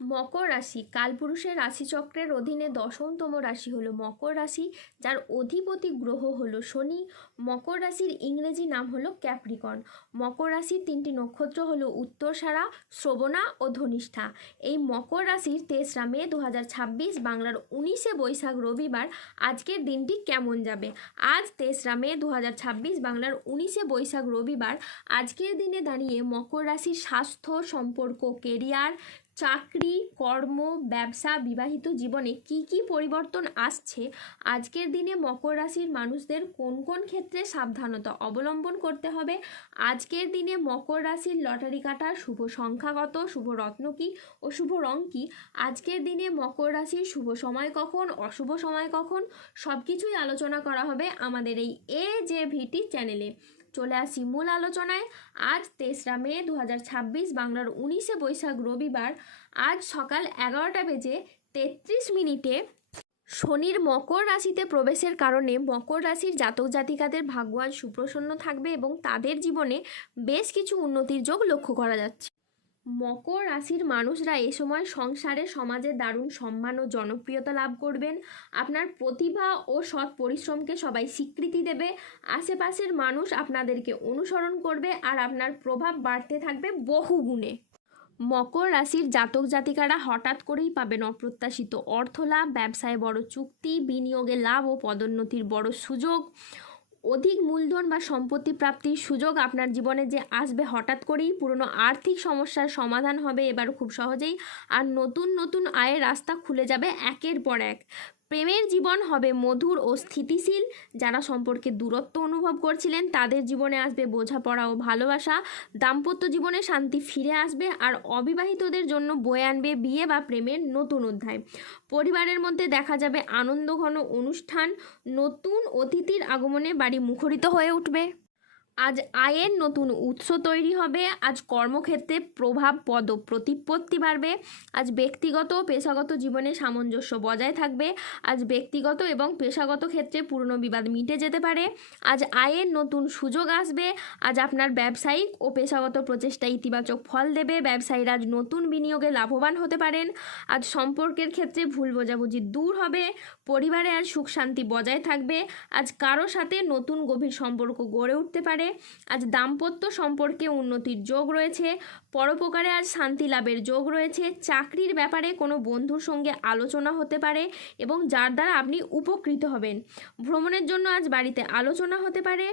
মকর রাশি কালপুরুষের রাশিচক্রের অধীনে দশমতম রাশি হলো মকর রাশি, যার অধিপতি গ্রহ হলো শনি। মকর রাশির ইংরেজি নাম হলো ক্যাপ্রিকন। মকর রাশির তিনটি নক্ষত্র হলো উত্তরসারা, শ্রবণা ও ধনিষ্ঠা। এই মকর রাশির 3রা মে 2026 বাংলার 19শে বৈশাখ রবিবার আজকের দিনটি কেমন যাবে। আজ 3রা মে 2026 বাংলার 19শে বৈশাখ রবিবার আজকের দিনে দাঁড়িয়ে মকর রাশির স্বাস্থ্য, সম্পর্ক, কেরিয়ার, চাকরি, কর্ম, ব্যবসা, বিবাহিত জীবনে কি কি পরিবর্তন আসছে, আজকের দিনে মকর রাশির মানুষদের কোন কোন ক্ষেত্রে সাবধানতা অবলম্বন করতে হবে, আজকের দিনে মকর রাশির লটারি কাটার শুভ সংখ্যাগত, শুভ রত্ন কী ও শুভ রং কী, আজকের দিনে মকর রাশির শুভ সময় কখন, অশুভ সময় কখন, সব কিছুই আলোচনা করা হবে আমাদের এই AJVT চ্যানেলে। চলে আসি মূল আলোচনায়। আজ 3রা মে 2026 বাংলার 19শে বৈশাখ রবিবার আজ সকাল 11টা বেজে 33 মিনিটে শনির মকর রাশিতে প্রবেশের কারণে মকর রাশির জাতক জাতিকাদের ভাগ্য আজ সুপ্রসন্ন থাকবে এবং তাদের জীবনে বেশ কিছু উন্নতির যোগ লক্ষ্য করা যাচ্ছে। মকর রাশির মানুষরা এ সময় সংসারে সমাজে দারুণ সম্মান ও জনপ্রিয়তা লাভ করবেন। আপনার প্রতিভা ও সৎ পরিশ্রমকে সবাই স্বীকৃতি দেবে। আশেপাশের মানুষ আপনাদেরকে অনুসরণ করবে আর আপনার প্রভাব বাড়তে থাকবে বহু গুণে। মকর রাশির জাতক জাতিকারা হঠাৎ করেই পাবেন অপ্রত্যাশিত অর্থ লাভ, ব্যবসায় বড় চুক্তি, বিনিয়োগে লাভ ও পদোন্নতির বড় সুযোগ, অধিক মূলধন বা সম্পত্তি প্রাপ্তির সুযোগ আপনার জীবনে যে আসবে হঠাৎ করেই। পুরনো আর্থিক সমস্যার সমাধান হবে এবার খুব সহজেই, আর নতুন নতুন আয়ের রাস্তা খুলে যাবে একের পর এক। প্রেমের জীবন হবে মধুর ও স্থিতিশীল। যারা সম্পর্কে দূরত্ব অনুভব করছিলেন তাদের জীবনে আসবে বোঝাপড়া ও ভালোবাসা। দাম্পত্য জীবনে শান্তি ফিরে আসবে, আর অবিবাহিতদের জন্য বয়ে আনবে বিয়ে বা প্রেমের নতুন অধ্যায়। পরিবারের মধ্যে দেখা যাবে আনন্দঘন অনুষ্ঠান, নতুন অতিথির আগমনে বাড়ি মুখরিত হয়ে উঠবে। আজ আয়ের নতুন উৎস তৈরি হবে। আজ কর্মক্ষেত্রে প্রভাব পদ প্রতিপত্তি বাড়বে। আজ ব্যক্তিগত ও পেশাগত জীবনে সামঞ্জস্য বজায় থাকবে। আজ ব্যক্তিগত এবং পেশাগত ক্ষেত্রে পুরনো বিবাদ মিটে যেতে পারে। আজ আয়ের নতুন সুযোগ আসবে। আজ আপনার ব্যবসায়িক ও পেশাগত প্রচেষ্টা ইতিবাচক ফল দেবে। ব্যবসায়ীরা আজ নতুন বিনিয়োগে লাভবান হতে পারেন। আজ সম্পর্কের ক্ষেত্রে ভুল বোঝাবুঝি দূর হবে। পরিবারে আজ সুখ শান্তি বজায় থাকবে। আজ কারো সাথে নতুন গভীর সম্পর্ক গড়ে উঠতে পারে। আজ দাম্পত্য সম্পর্কে উন্নতির যোগ রয়েছে। পরোপকারে আজ শান্তি লাভের যোগ রয়েছে। চাকরির ব্যাপারে কোনো বন্ধুর সঙ্গে আলোচনা হতে পারে এবং যার দ্বারা আপনি উপকৃত হবেন। ভ্রমণের জন্য আজ বাড়িতে আলোচনা হতে পারে।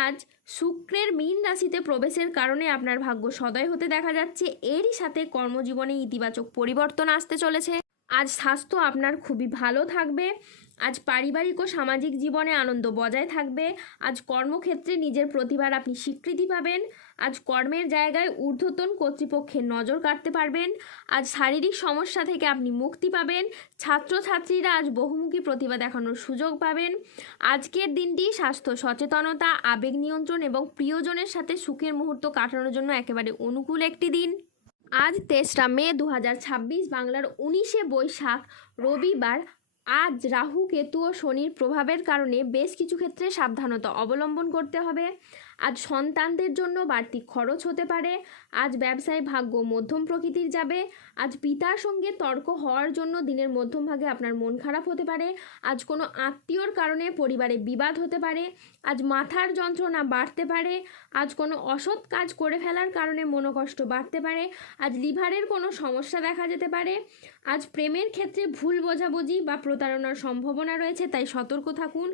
আজ শুক্রের মীন রাশিতে প্রবেশের কারণে আপনার ভাগ্য সদয় হতে দেখা যাচ্ছে। এরই সাথে কর্মজীবনে ইতিবাচক পরিবর্তন আসতে চলেছে। আজ স্বাস্থ্য আপনার খুবই ভালো থাকবে। আজ পারিবারিক ও সামাজিক জীবনে আনন্দ বজায় থাকবে। আজ কর্মক্ষেত্রে নিজের প্রতিভার আপনি স্বীকৃতি পাবেন। আজ কর্মের জায়গায় ঊর্ধ্বতন কর্তৃপক্ষের নজর কাটতে পারবেন। আজ শারীরিক সমস্যা থেকে আপনি মুক্তি পাবেন। ছাত্রছাত্রীরা আজ বহুমুখী প্রতিভা দেখানোর সুযোগ পাবেন। আজকের দিনটি স্বাস্থ্য সচেতনতা, আবেগ নিয়ন্ত্রণ এবং প্রিয়জনের সাথে সুখের মুহূর্ত কাটানোর জন্য একেবারে অনুকূল একটি দিন। আজ 3রা মে 2026 বাংলার 19শে বৈশাখ রবিবার আজ রাহু, কেতু ও শনির প্রভাবের কারণে বেশ কিছু ক্ষেত্রে সাবধানতা অবলম্বন করতে হবে। আজ সন্তানদের জন্য বাড়তি খরচ হতে পারে। আজ ব্যবসায় ভাগ্য মধ্যম প্রকৃতির যাবে। আজ পিতার সঙ্গে তর্ক হওয়ার জন্য দিনের মধ্যমভাগে আপনার মন খারাপ হতে পারে। আজ কোনো আত্মীয়র কারণে পরিবারে বিবাদ হতে পারে। আজ মাথার যন্ত্রণা বাড়তে পারে। আজ কোনো অসৎ কাজ করে ফেলার কারণে মনোকষ্ট বাড়তে পারে। আজ লিভারের কোনো সমস্যা দেখা যেতে পারে। আজ প্রেমের ক্ষেত্রে ভুল বোঝাবুঝি বা প্রতারণার সম্ভাবনা রয়েছে, তাই সতর্ক থাকুন।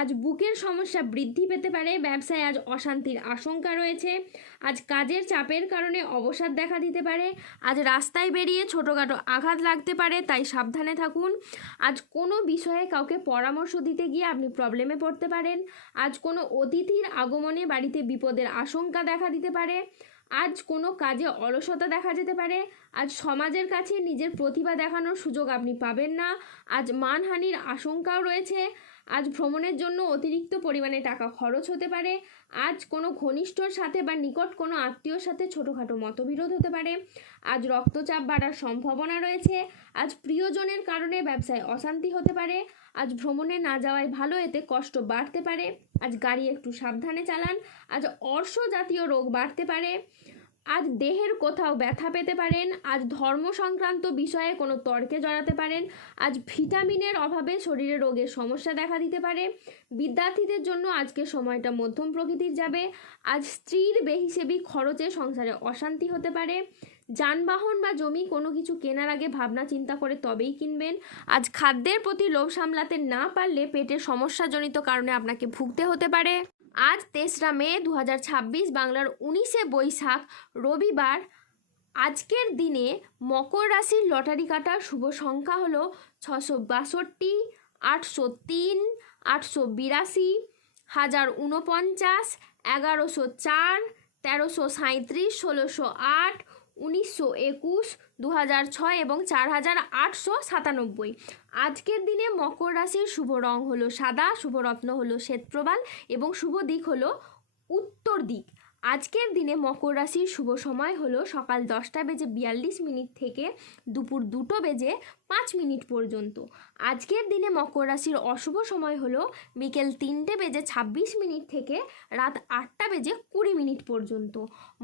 আজ বুকের সমস্যা বৃদ্ধি পেতে পারে। ব্যবসায় আজ অশান্তির আশঙ্কা রয়েছে। আজ কাজের চাপের কারণে অবসাদ দেখা দিতে পারে। আজ রাস্তায় বেরিয়ে ছোটোখাটো আঘাত লাগতে পারে, তাই সাবধানে থাকুন। আজ কোনো বিষয়ে কাউকে পরামর্শ দিতে গিয়ে আপনি প্রবলেমে পড়তে পারেন। আজ কোনো অতিথির আগমনে বাড়িতে বিপদের আশঙ্কা দেখা দিতে পারে। আজ কোনো কাজে অলসতা দেখা যেতে পারে। আজ সমাজের কাছে নিজের প্রতিভা দেখানোর সুযোগ আপনি পাবেন না। আজ মানহানির আশঙ্কাও রয়েছে। আজ ভ্রমণের জন্য অতিরিক্ত পরিমাণে টাকা খরচ হতে পারে। আজ কোনো ঘনিষ্ঠর সাথে বা নিকট কোনো আত্মীয়র সাথে ছোটোখাটো মতবিরোধ হতে পারে। আজ রক্তচাপ বাড়ার সম্ভাবনা রয়েছে। আজ প্রিয়জনের কারণে ব্যবসায় অশান্তি হতে পারে। আজ ভ্রমণে না যাওয়াই ভালো, এতে কষ্ট বাড়তে পারে। আজ গাড়ি একটু সাবধানে চালান। আজ অর্শ জাতীয় রোগ বাড়তে পারে। আজ দেহের কোথাও ব্যথা পেতে পারেন, আজ ধর্ম সংক্রান্ত বিষয়ে কোনো তর্কে জড়াতে পারেন, আজ ভিটামিনের অভাবে শরীরে রোগের সমস্যা দেখা দিতে পারে। বিদ্যার্থীদের জন্য আজকের সময়টা মধ্যম প্রকৃতির যাবে। আজ স্ত্রীর বেহিসেবি খরচে সংসারে অশান্তি হতে পারে। যানবাহন বা জমি কোনো কিছু কেনার আগে ভাবনা চিন্তা করে তবেই কিনবেন। আজ খাদ্যের প্রতি লোভ সামলাতে না পারলে পেটের সমস্যাজনিত কারণে আপনাকে ভুগতে হতে পারে। আজ 3রা মে 2026 বাংলার 19শে বৈশাখ রবিবার। আজকের দিনে মকর রাশির লটারি কাটার শুভ সংখ্যা হলো 662, 803, 882, 1049, 1104, 1337, 1608, 1921, 2006 এবং 4897। আজকের দিনে মকর রাশির শুভ রং হলো সাদা, শুভ রত্ন হলো শ্বেতপ্রবাল এবং শুভ দিক হলো উত্তর দিক। আজকের দিনে মকর রাশির শুভ সময় হলো সকাল 10:42 থেকে দুপুর 2:05 পর্যন্ত। আজকের দিনে মকর রাশির অশুভ সময় হলো বিকেল 3:26 থেকে রাত 8:20 পর্যন্ত।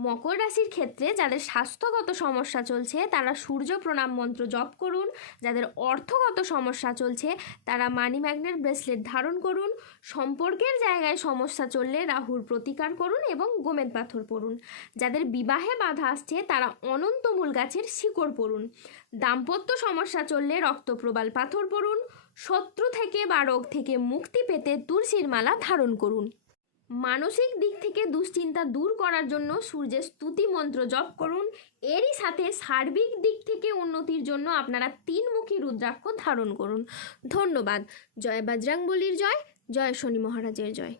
মকর রাশির ক্ষেত্রে যাদের স্বাস্থ্যগত সমস্যা চলছে তারা সূর্য প্রণাম মন্ত্র জপ করুন। যাদের অর্থগত সমস্যা চলছে তারা মানি ম্যাগনেট ব্রেসলেট ধারণ করুন। সম্পর্কের জায়গায় সমস্যা চললে রাহুর প্রতিকার করুন এবং গোমেদ পাথর পড়ুন। যাদের বিবাহে বাধা আসছে তারা অনন্তমূল গাছের শিকড় পড়ুন। দাম্পত্য সমস্যা চললে রক্তপ্রবাল পাথর পড়ুন। শত্রু থেকে বা রোগ থেকে মুক্তি পেতে তুলসীর মালা ধারণ করুন। মানসিক দিক থেকে দুশ্চিন্তা দূর করার জন্য সূর্যের স্তুতি মন্ত্র জপ করুন। এরই সাথে সার্বিক দিক থেকে উন্নতির জন্য আপনারা 3মুখী রুদ্রাক্ষ ধারণ করুন। ধন্যবাদ। জয় বজরংবলীর জয়, জয় শনি মহারাজের জয়।